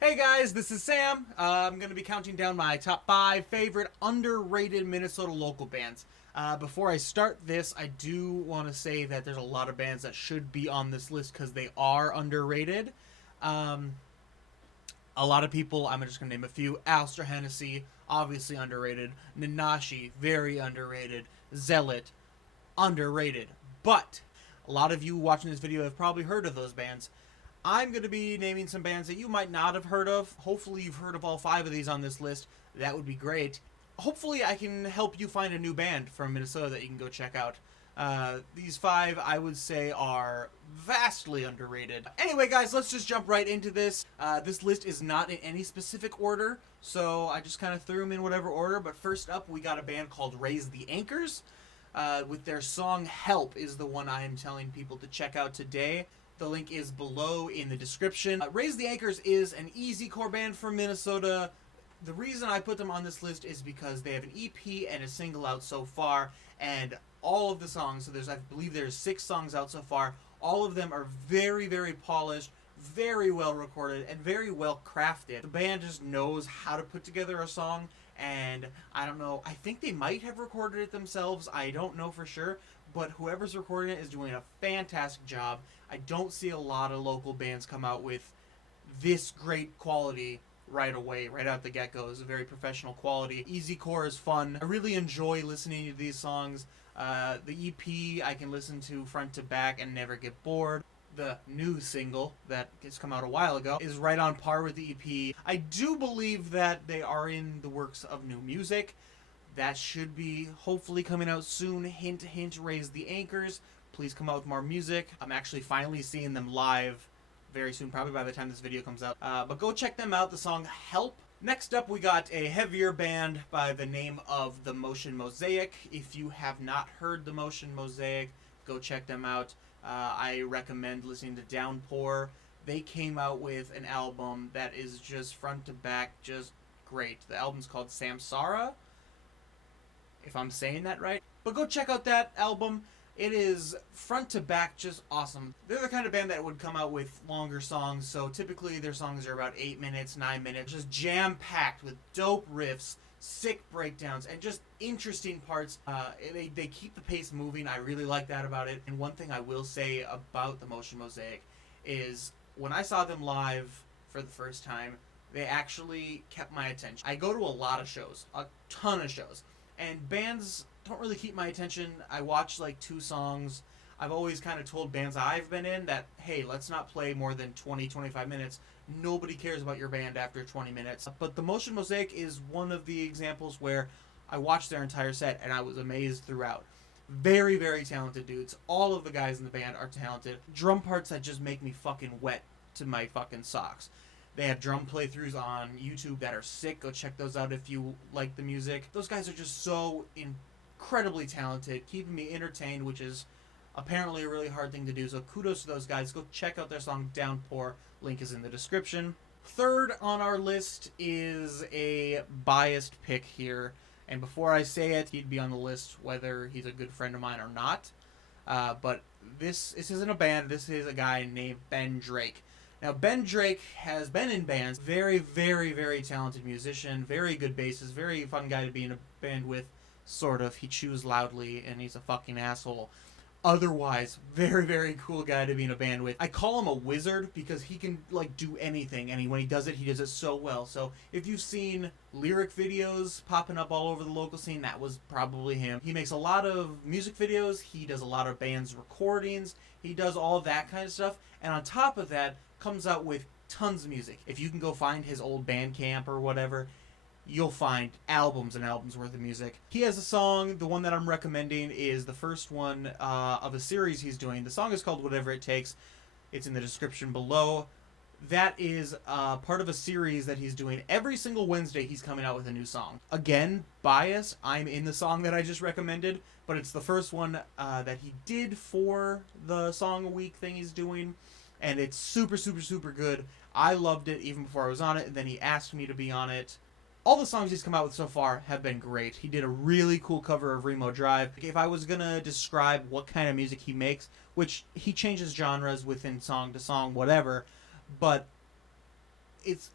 Hey guys, this is Sam. I'm going to be counting down my top 5 favorite underrated Minnesota local bands. Before I start this, I do want to say that there's a lot of bands that should be on this list because they are underrated. Um, a lot of people, I'm just going to name a few: Alistair Hennessy, obviously underrated. Nanashi, very underrated. Zealot, underrated. But a lot of you watching this video have probably heard of those bands. I'm going to be naming some bands that you might not have heard of. Hopefully you've heard of all 5 of these on this list. That would be great. Hopefully I can help you find a new band from Minnesota that you can go check out. These 5, I would say, are vastly underrated. Anyway, guys, let's just jump right into this. This list is not in any specific order, so I just kind of threw them in whatever order. But first up, we got a band called Raise the Anchors. With their song Help is the one I am telling people to check out today. The link is below in the description. Raise the Anchors is an easycore band from Minnesota. The reason I put them on this list is because they have an EP and a single out so far, and all of the songs, so I believe there's 6 songs out so far, all of them are very, very polished, very well recorded, and very well crafted. The band just knows how to put together a song, and I don't know, I think they might have recorded it themselves, I don't know for sure, but whoever's recording it is doing a fantastic job. I don't see a lot of local bands come out with this great quality right away, right out the get-go. It's a very professional quality. Easycore is fun. I really enjoy listening to these songs. The EP I can listen to front to back and never get bored. The new single that has come out a while ago is right on par with the EP. I do believe that they are in the works of new music. That should be hopefully coming out soon. Hint, hint, Raise the Anchors. Please come out with more music. I'm actually finally seeing them live very soon, probably by the time this video comes out. But go check them out, the song Help. Next up, we got a heavier band by the name of the Motion Mosaic. If you have not heard the Motion Mosaic, go check them out. I recommend listening to Downpour. They came out with an album that is just front to back, just great. The album's called Samsara, if I'm saying that right. But go check out that album. It is front to back just awesome. They're the kind of band that would come out with longer songs, so typically their songs are about 8 minutes, 9 minutes, just jam-packed with dope riffs, sick breakdowns, and just interesting parts. They keep the pace moving. I really like that about it. And one thing I will say about the Motion Mosaic is when I saw them live for the first time, they actually kept my attention. I go to a lot of shows, a ton of shows, and bands don't really keep my attention. I watch like 2 songs. I've always kind of told bands I've been in that, hey, let's not play more than 20-25 minutes. Nobody cares about your band after 20 minutes. But the Motion Mosaic is one of the examples where I watched their entire set and I was amazed throughout. Very, very talented dudes. All of the guys in the band are talented. Drum parts that just make me fucking wet to my fucking socks. They have drum playthroughs on YouTube that are sick. Go check those out if you like the music. Those guys are just so incredibly talented, keeping me entertained, which is apparently a really hard thing to do. So kudos to those guys. Go check out their song Downpour. Link is in the description. Third on our list is a biased pick here. And before I say it, he'd be on the list whether he's a good friend of mine or not. But this isn't a band. This is a guy named Ben Drake. Now, Ben Drake has been in bands. Very, very, very talented musician. Very good bassist. Very fun guy to be in a band with, sort of. He chews loudly, and he's a fucking asshole. Otherwise, very, very cool guy to be in a band with. I call him a wizard because he can, like, do anything. And when he does it so well. So, if you've seen lyric videos popping up all over the local scene, that was probably him. He makes a lot of music videos. He does a lot of bands' recordings. He does all that kind of stuff. And on top of that, comes out with tons of music. If you can go find his old Bandcamp or whatever, you'll find albums and albums worth of music. He has a song, the one that I'm recommending is the first one of a series he's doing. The song is called Whatever It Takes. It's in the description below. That is part of a series that he's doing. Every single Wednesday he's coming out with a new song. Again, bias, I'm in the song that I just recommended, but it's the first one that he did for the Song a Week thing he's doing. And it's super, super, super good. I loved it even before I was on it, and then he asked me to be on it. All the songs he's come out with so far have been great. He did a really cool cover of Remo Drive. If I was going to describe what kind of music he makes, which he changes genres within song to song, whatever, but it's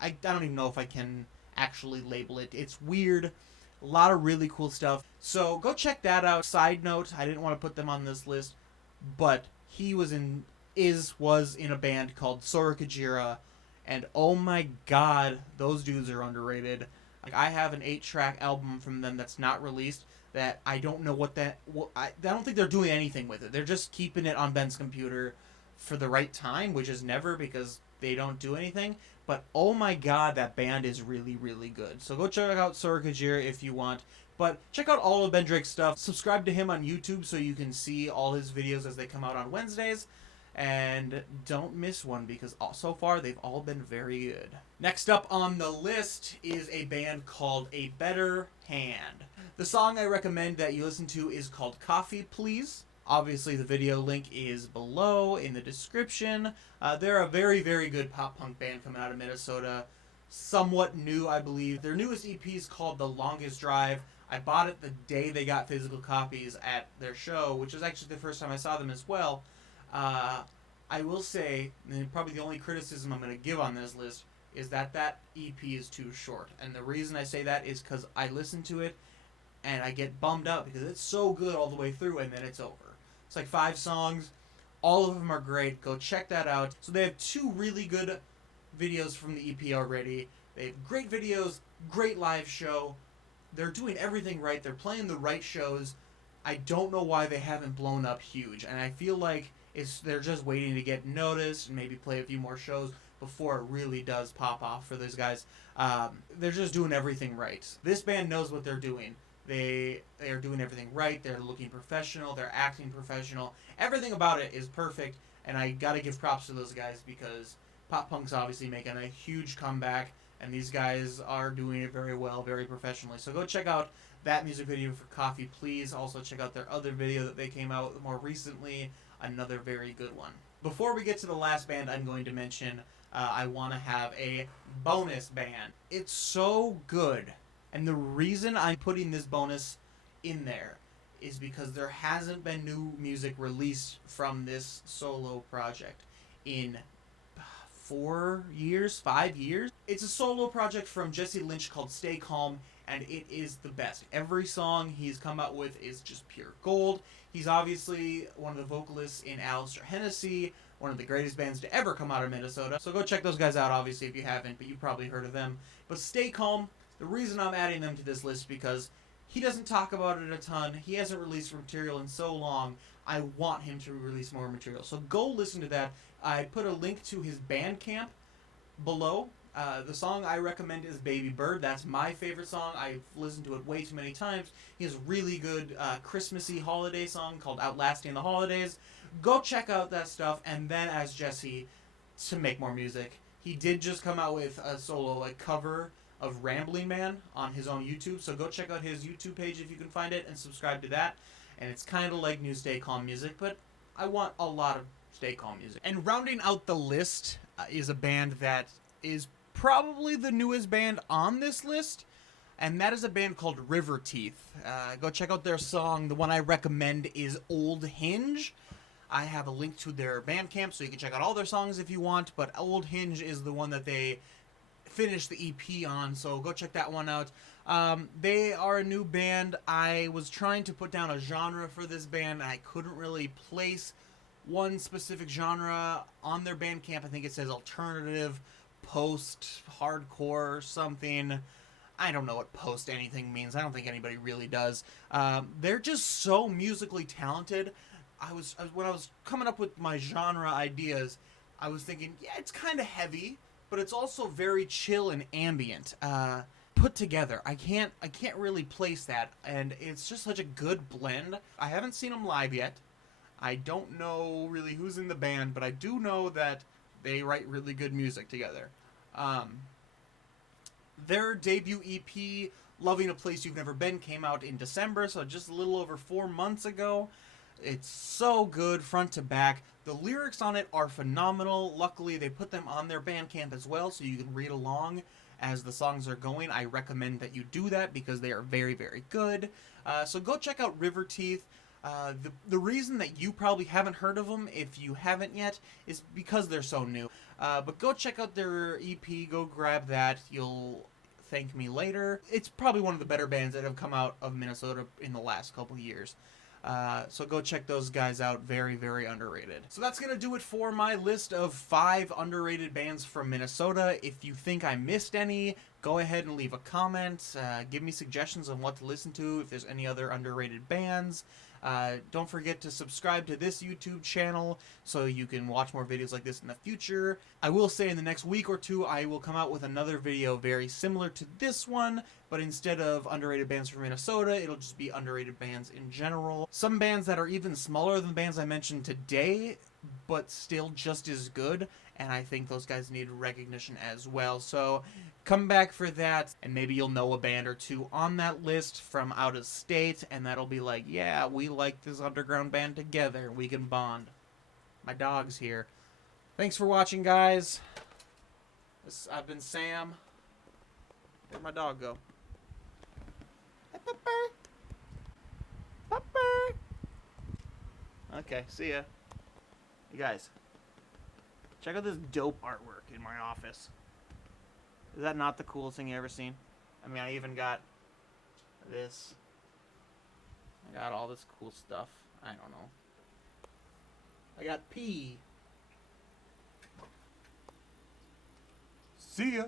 I don't even know if I can actually label it. It's weird. A lot of really cool stuff. So go check that out. Side note, I didn't want to put them on this list, but he was in a band called Sora Kajira, and oh my god, those dudes are underrated. Like, I have an 8-track album from them that's not released that I don't know I don't think they're doing anything with it. They're just keeping it on Ben's computer for the right time, which is never, because they don't do anything. But oh my god, that band is really, really good. So go check out Sora Kajira if you want. But check out all of Ben Drake's stuff. Subscribe to him on YouTube so you can see all his videos as they come out on Wednesdays. And don't miss one, because so far they've all been very good. Next up on the list is a band called A Better Hand. The song I recommend that you listen to is called Coffee Please. Obviously, the video link is below in the description. They're a very, very good pop-punk band coming out of Minnesota. Somewhat new, I believe. Their newest EP is called The Longest Drive. I bought it the day they got physical copies at their show, which was actually the first time I saw them as well. I will say, and probably the only criticism I'm going to give on this list, is that EP is too short. And the reason I say that is because I listen to it and I get bummed out because it's so good all the way through and then it's over. It's like 5 songs. All of them are great. Go check that out. So they have 2 really good videos from the EP already. They have great videos, great live show. They're doing everything right. They're playing the right shows. I don't know why they haven't blown up huge. And I feel like they're just waiting to get noticed and maybe play a few more shows before it really does pop off for those guys. They're just doing everything right. This band knows what they're doing. They are doing everything right. They're looking professional. They're acting professional. Everything about it is perfect, and I gotta give props to those guys because pop punk's obviously making a huge comeback, and these guys are doing it very well, very professionally. So go check out that music video for Coffee Please. Also check out their other video that they came out with more recently, another very good one. Before we get to the last band I'm going to mention, I want to have a bonus band. It's so good. And the reason I'm putting this bonus in there is because there hasn't been new music released from this solo project in 4 years, 5 years. It's a solo project from Jesse Lynch called Stay Calm, and it is the best. Every song he's come out with is just pure gold. He's obviously one of the vocalists in Alistair Hennessy, one of the greatest bands to ever come out of Minnesota. So go check those guys out, obviously, if you haven't, but you've probably heard of them. But Stay Calm, the reason I'm adding them to this list is because he doesn't talk about it a ton. He hasn't released material in so long. I want him to release more material. So go listen to that. I put a link to his Bandcamp below. The song I recommend is Baby Bird. That's my favorite song. I've listened to it way too many times. He has a really good Christmassy holiday song called Outlasting the Holidays. Go check out that stuff, and then ask Jesse to make more music. He did just come out with a solo cover of Rambling Man on his own YouTube, so go check out his YouTube page if you can find it and subscribe to that. And it's kind of like new Stay Calm music, but I want a lot of Stay Calm music. And rounding out the list is a band that is probably the newest band on this list, and that is a band called River Teeth. Go check out their song. The one I recommend is Old Hinge. I have a link to their Bandcamp, so you can check out all their songs if you want, but Old Hinge is the one that they finished the EP on, so go check that one out. They are a new band. I was trying to put down a genre for this band, and I couldn't really place one specific genre on their Bandcamp. I think it says alternative, post, hardcore, something. I don't know what post anything means. I don't think anybody really does. They're just so musically talented. When I was coming up with my genre ideas, I was thinking, yeah, it's kind of heavy, but it's also very chill and ambient. Put together. I can't really place that, and it's just such a good blend. I haven't seen them live yet. I don't know really who's in the band, but I do know that they write really good music together. Their debut EP, Loving a Place You've Never Been, came out in December, so just a little over 4 months ago. It's so good front to back. The lyrics on it are phenomenal. Luckily, they put them on their Bandcamp as well, so you can read along as the songs are going. I recommend that you do that because they are very, very good. So go check out River Teeth. The reason that you probably haven't heard of them, if you haven't yet, is because they're so new. But go check out their EP, go grab that. You'll thank me later. It's probably one of the better bands that have come out of Minnesota in the last couple of years. So go check those guys out. Very, very underrated. So that's going to do it for my list of 5 underrated bands from Minnesota. If you think I missed any, go ahead and leave a comment. Give me suggestions on what to listen to, if there's any other underrated bands. Don't forget to subscribe to this YouTube channel so you can watch more videos like this in the future. I will say in the next week or two I will come out with another video very similar to this one, but instead of underrated bands from Minnesota, it'll just be underrated bands in general. Some bands that are even smaller than the bands I mentioned today, but still just as good, and I think those guys need recognition as well. So come back for that, and maybe you'll know a band or two on that list from out of state, and that'll be like, yeah, we like this underground band together. We can bond. My dog's here. Thanks for watching, guys. I've been Sam. Where'd my dog go? Hey, Pepper. Pepper. Okay, see ya. You guys, check out this dope artwork in my office. Is that not the coolest thing you ever seen? I mean, I even got this. I got all this cool stuff. I don't know. I got P. See ya.